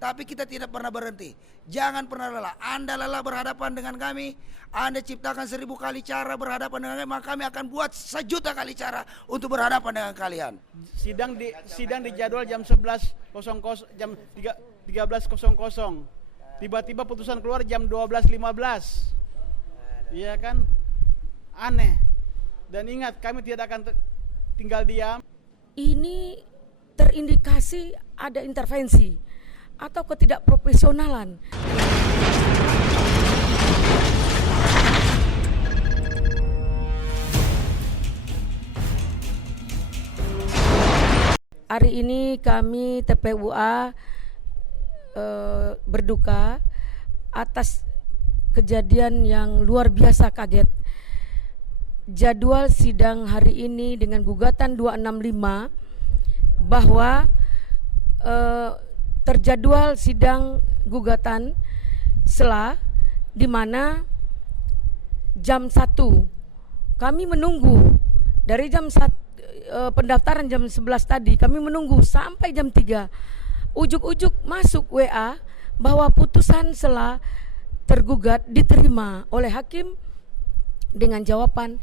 Tapi kita tidak pernah berhenti. Jangan pernah lelah. Anda lelah berhadapan dengan kami, Anda ciptakan 1000 kali cara berhadapan dengan kami, maka kami akan buat 1.000.000 kali cara untuk berhadapan dengan kalian. Sidang dijadwal jam 11.00, jam 13.00. Tiba-tiba putusan keluar jam 12.15. Iya kan? Aneh. Dan ingat, kami tidak akan tinggal diam. Ini terindikasi ada intervensi atau ketidakprofesionalan. Hari ini kami TPUA berduka atas kejadian yang luar biasa kaget. Jadwal sidang hari ini dengan gugatan 265 bahwa terjadwal sidang gugatan SELA di mana jam 1 kami menunggu dari jam 1 pendaftaran jam 11 tadi, kami menunggu sampai jam 3. Ujuk-ujuk masuk WA bahwa putusan SELA tergugat diterima oleh hakim dengan jawaban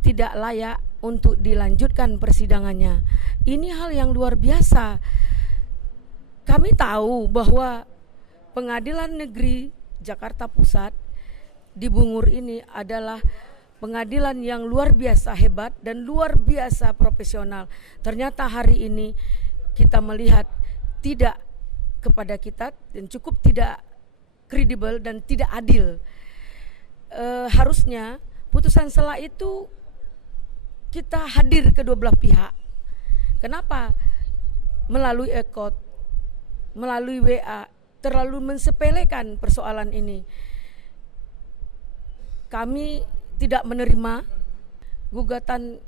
tidak layak untuk dilanjutkan persidangannya. Ini hal yang luar biasa. Kami tahu bahwa Pengadilan Negeri Jakarta Pusat di Bungur ini adalah pengadilan yang luar biasa hebat dan luar biasa profesional. Ternyata hari ini kita melihat tidak kepada kita dan cukup tidak kredibel dan tidak adil. Harusnya putusan SELA itu kita hadir kedua belah pihak. Kenapa? Melalui ekot, melalui WA, terlalu mensepelekan persoalan ini. Kami tidak menerima gugatan,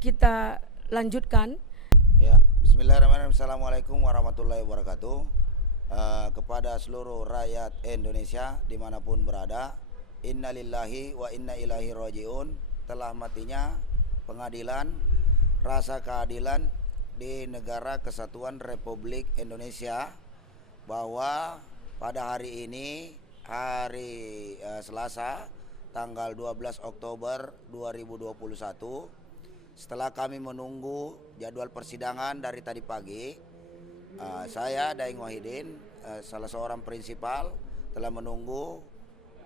kita lanjutkan. Ya, bismillahirrahmanirrahim. Assalamualaikum warahmatullahi wabarakatuh. Kepada seluruh rakyat Indonesia dimanapun berada, innalillahi wa inna ilaihi rajiun. Telah matinya pengadilan, rasa keadilan di negara kesatuan Republik Indonesia, bahwa pada hari ini, hari Selasa tanggal 12 Oktober 2021, setelah kami menunggu jadwal persidangan dari tadi pagi, saya Daeng Wahidin, salah seorang prinsipal, telah menunggu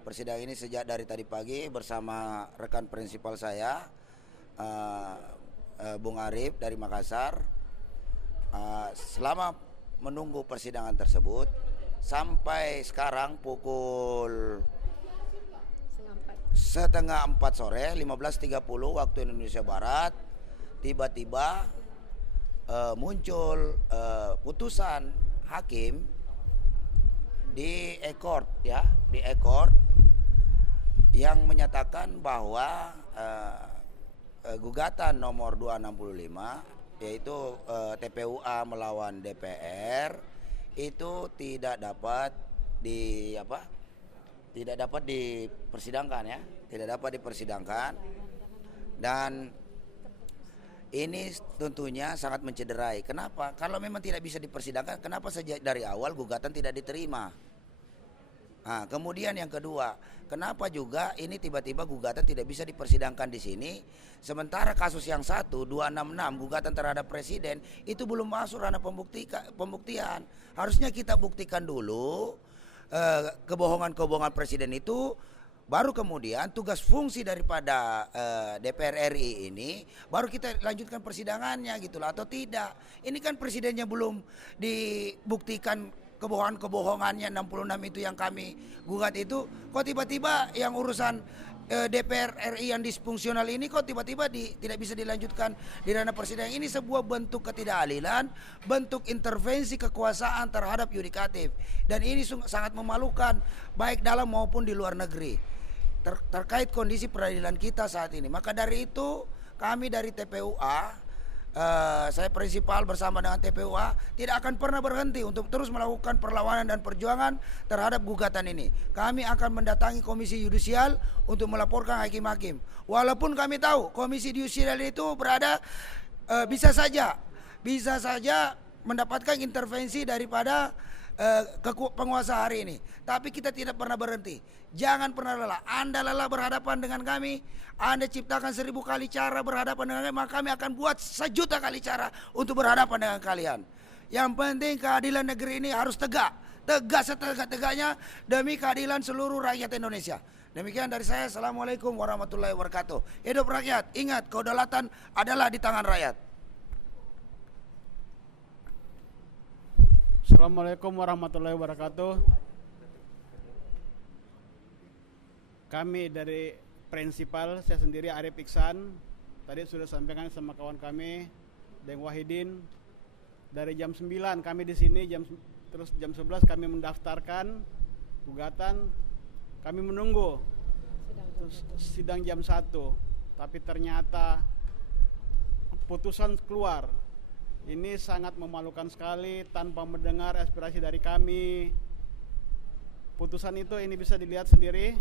persidangan ini sejak dari tadi pagi bersama rekan prinsipal saya, Bung Arif dari Makassar. Selama menunggu persidangan tersebut sampai sekarang pukul setengah 4 sore, 15.30 waktu Indonesia Barat, tiba-tiba muncul putusan hakim di ekord, ya, di ekord, yang menyatakan bahwa gugatan nomor 265, yaitu TPUA melawan DPR, itu tidak dapat dipersidangkan, ya, tidak dapat dipersidangkan. Dan ini tentunya sangat mencederai. Kenapa? Kalau memang tidak bisa dipersidangkan, kenapa sejak dari awal gugatan tidak diterima? Nah, kemudian yang kedua, kenapa juga ini tiba-tiba gugatan tidak bisa dipersidangkan di sini, sementara kasus yang satu, 266, gugatan terhadap presiden, itu belum masuk ranah pembuktian. Harusnya kita buktikan dulu kebohongan-kebohongan presiden itu, baru kemudian tugas fungsi daripada DPR RI ini, baru kita lanjutkan persidangannya gitu lah, atau tidak. Ini kan presidennya belum dibuktikan kebohongan-kebohongannya 66 itu yang kami gugat itu, kok tiba-tiba yang urusan DPR RI yang disfungsional ini kok tiba-tiba tidak bisa dilanjutkan di ranah persidangan. Ini sebuah bentuk ketidakadilan, bentuk intervensi kekuasaan terhadap yudikatif, dan ini sangat memalukan baik dalam maupun di luar negeri terkait kondisi peradilan kita saat ini. Maka dari itu kami dari TPUA, saya prinsipal bersama dengan TPUA, tidak akan pernah berhenti untuk terus melakukan perlawanan dan perjuangan terhadap gugatan ini. Kami akan mendatangi Komisi Yudisial untuk melaporkan hakim-hakim. Walaupun kami tahu Komisi Yudisial itu berada bisa saja mendapatkan intervensi daripada penguasa hari ini. Tapi kita tidak pernah berhenti. Jangan pernah lelah. Anda lelah berhadapan dengan kami, Anda ciptakan 1000 kali cara berhadapan dengan kami, maka kami akan buat 1.000.000 kali cara untuk berhadapan dengan kalian. Yang penting keadilan negeri ini harus tegak. Tegak setegak-tegaknya demi keadilan seluruh rakyat Indonesia. Demikian dari saya. Assalamualaikum warahmatullahi wabarakatuh. Hidup rakyat. Ingat, kedaulatan adalah di tangan rakyat. Assalamualaikum warahmatullahi wabarakatuh. Kami dari prinsipal, saya sendiri Arif Iksan, tadi sudah sampaikan sama kawan kami Deng Wahidin. Dari jam 9 kami di sini, terus jam 11 kami mendaftarkan gugatan. Kami menunggu sidang jam 1, tapi ternyata putusan keluar. Ini sangat memalukan sekali tanpa mendengar aspirasi dari kami. Putusan itu ini bisa dilihat sendiri.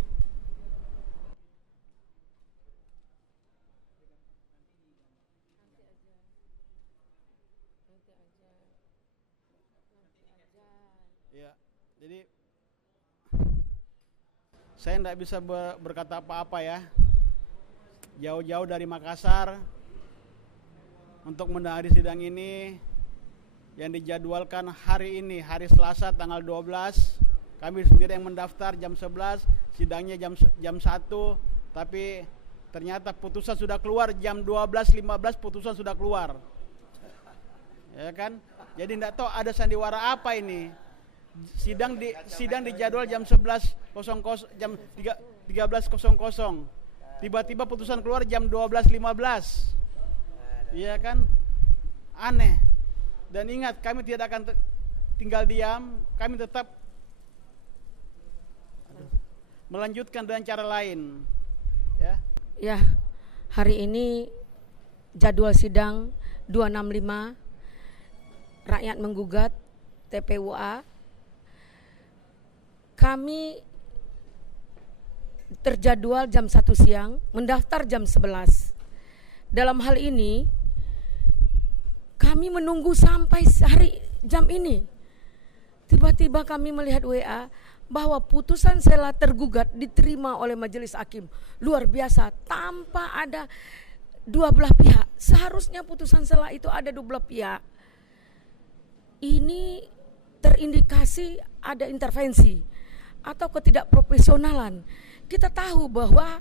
Ya, jadi saya tidak bisa berkata apa-apa ya. Jauh-jauh dari Makassar untuk menghadiri sidang ini yang dijadwalkan hari ini, hari Selasa tanggal 12. Kami sendiri yang mendaftar jam 11, sidangnya jam 1, tapi ternyata putusan sudah keluar jam 12.15, putusan sudah keluar. Ya kan? Jadi tidak tahu ada sandiwara apa ini. Sidang dijadwal jam 11.00, jam 13.00. Tiba-tiba putusan keluar jam 12.15. Iya kan, aneh. Dan ingat, kami tidak akan tinggal diam. Kami tetap melanjutkan dengan cara lain. Ya, hari ini jadwal sidang 265, rakyat menggugat TPUA. Kami terjadwal jam 1 siang, mendaftar jam 11. Dalam hal ini kami menunggu sampai jam ini. Tiba-tiba kami melihat WA bahwa putusan sela tergugat diterima oleh majelis hakim. Luar biasa, tanpa ada dua belah pihak. Seharusnya putusan sela itu ada dua belah pihak. Ini terindikasi ada intervensi atau ketidakprofesionalan. Kita tahu bahwa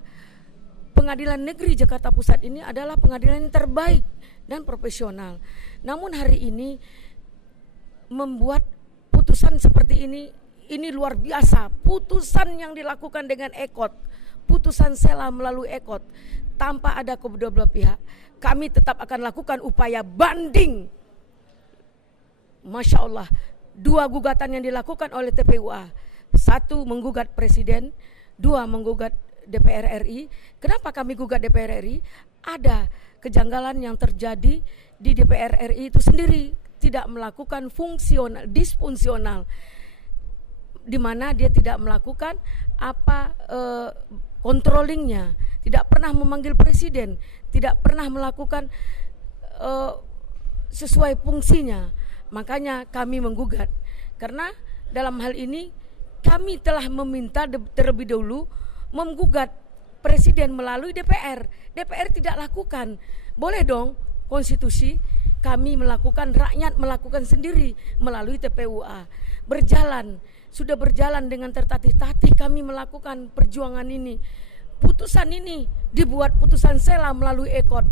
Pengadilan Negeri Jakarta Pusat ini adalah pengadilan yang terbaik dan profesional. Namun hari ini membuat putusan seperti ini luar biasa. Putusan yang dilakukan dengan ekot, putusan sela melalui ekot, tanpa ada kedua belah pihak. Kami tetap akan lakukan upaya banding. Masya Allah, 2 gugatan yang dilakukan oleh TPUA. 1 menggugat Presiden, 2 menggugat DPR RI. Kenapa kami gugat DPR RI? Ada kejanggalan yang terjadi di DPR RI itu sendiri, tidak melakukan fungsional, disfungsional, di mana dia tidak melakukan controllingnya, tidak pernah memanggil presiden, tidak pernah melakukan sesuai fungsinya. Makanya kami menggugat, karena dalam hal ini kami telah meminta terlebih dahulu menggugat presiden melalui DPR. DPR tidak lakukan. Boleh dong, konstitusi kami melakukan, rakyat melakukan sendiri melalui TPUA. Sudah berjalan dengan tertatih-tatih kami melakukan perjuangan ini. Putusan ini dibuat putusan sela melalui ekot.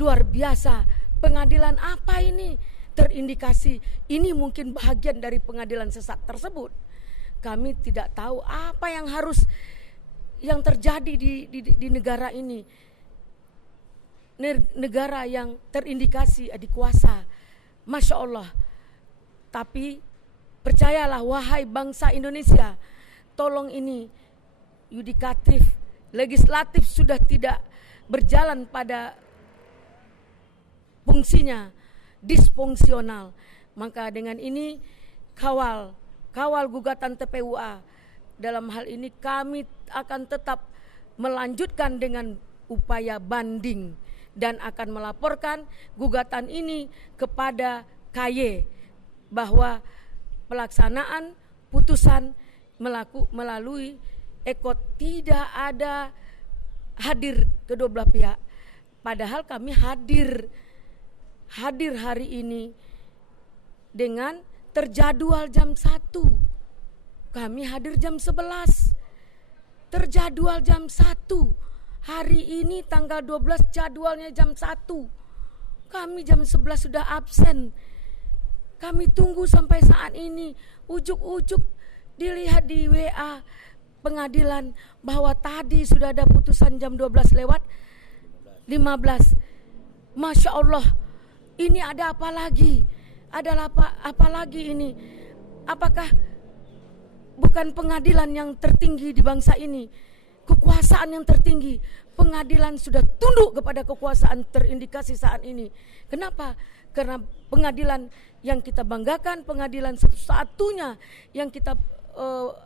Luar biasa. Pengadilan apa ini? Terindikasi ini mungkin bagian dari pengadilan sesat tersebut. Kami tidak tahu apa yang terjadi di negara ini. Negara yang terindikasi adik kuasa. Masya Allah. Tapi percayalah wahai bangsa Indonesia, tolong ini yudikatif, legislatif sudah tidak berjalan pada fungsinya, disfungsional. Maka dengan ini kawal gugatan TPUA. Dalam hal ini kami akan tetap melanjutkan dengan upaya banding dan akan melaporkan gugatan ini kepada KY bahwa pelaksanaan putusan melalui ekot tidak ada hadir kedua belah pihak. Padahal kami hadir hari ini dengan terjadwal jam 1. Kami hadir jam 11. Terjadwal jam 1. Hari ini tanggal 12 jadwalnya jam 1. Kami jam 11 sudah absen. Kami tunggu sampai saat ini. Ujuk-ujuk dilihat di WA pengadilan bahwa tadi sudah ada putusan jam 12 lewat 15. Masya Allah, ini ada apa lagi? Ada apa lagi ini? Apakah bukan pengadilan yang tertinggi di bangsa ini? Kekuasaan yang tertinggi. Pengadilan sudah tunduk kepada kekuasaan terindikasi saat ini. Kenapa? Karena pengadilan yang kita banggakan, pengadilan satu-satunya yang kita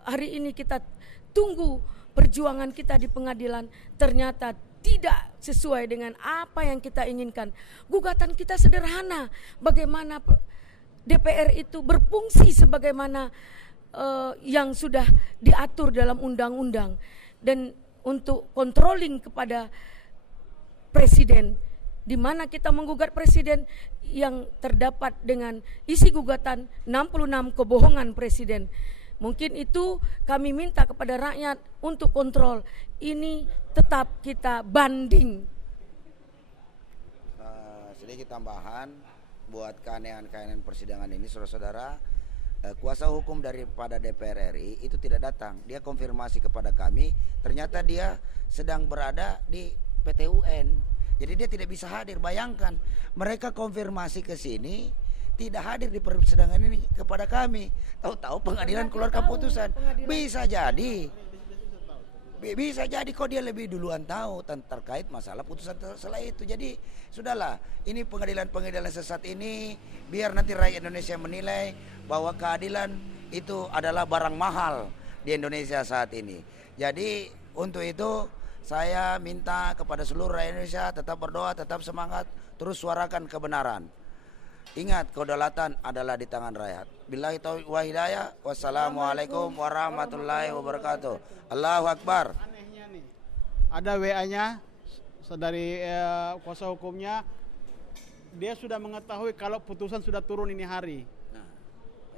hari ini kita tunggu perjuangan kita di pengadilan ternyata tidak sesuai dengan apa yang kita inginkan. Gugatan kita sederhana, bagaimana DPR itu berfungsi sebagaimana yang sudah diatur dalam undang-undang, dan untuk controlling kepada presiden, di mana kita menggugat presiden yang terdapat dengan isi gugatan 66 kebohongan presiden. Mungkin itu kami minta kepada rakyat untuk kontrol. Ini tetap kita banding. Sedikit tambahan buat keanehan-keanehan persidangan ini, saudara-saudara. Kuasa hukum daripada DPR RI itu tidak datang. Dia konfirmasi kepada kami, ternyata dia sedang berada di PT UN. Jadi dia tidak bisa hadir. Bayangkan, mereka konfirmasi ke sini, tidak hadir di persidangan ini kepada kami. Tahu-tahu pengadilan keluarkan putusan. Bisa jadi kok dia lebih duluan tahu terkait masalah putusan setelah itu. Jadi sudahlah, ini pengadilan sesat ini biar nanti rakyat Indonesia menilai bahwa keadilan itu adalah barang mahal di Indonesia saat ini. Jadi untuk itu saya minta kepada seluruh rakyat Indonesia tetap berdoa, tetap semangat, terus suarakan kebenaran. Ingat, kedaulatan adalah di tangan rakyat. Billahi taufiq wa hidayah. Wassalamualaikum warahmatullahi wabarakatuh. Allahu Akbar. Anehnya nih, ada WA-nya dari kuasa hukumnya, dia sudah mengetahui kalau putusan sudah turun ini hari.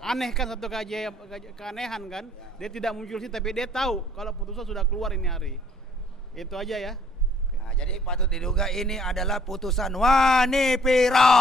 Aneh kan, satu keanehan kan? Dia tidak muncul sih, tapi dia tahu kalau putusan sudah keluar ini hari. Itu aja ya. Nah, jadi patut diduga ini adalah putusan Wanipiro.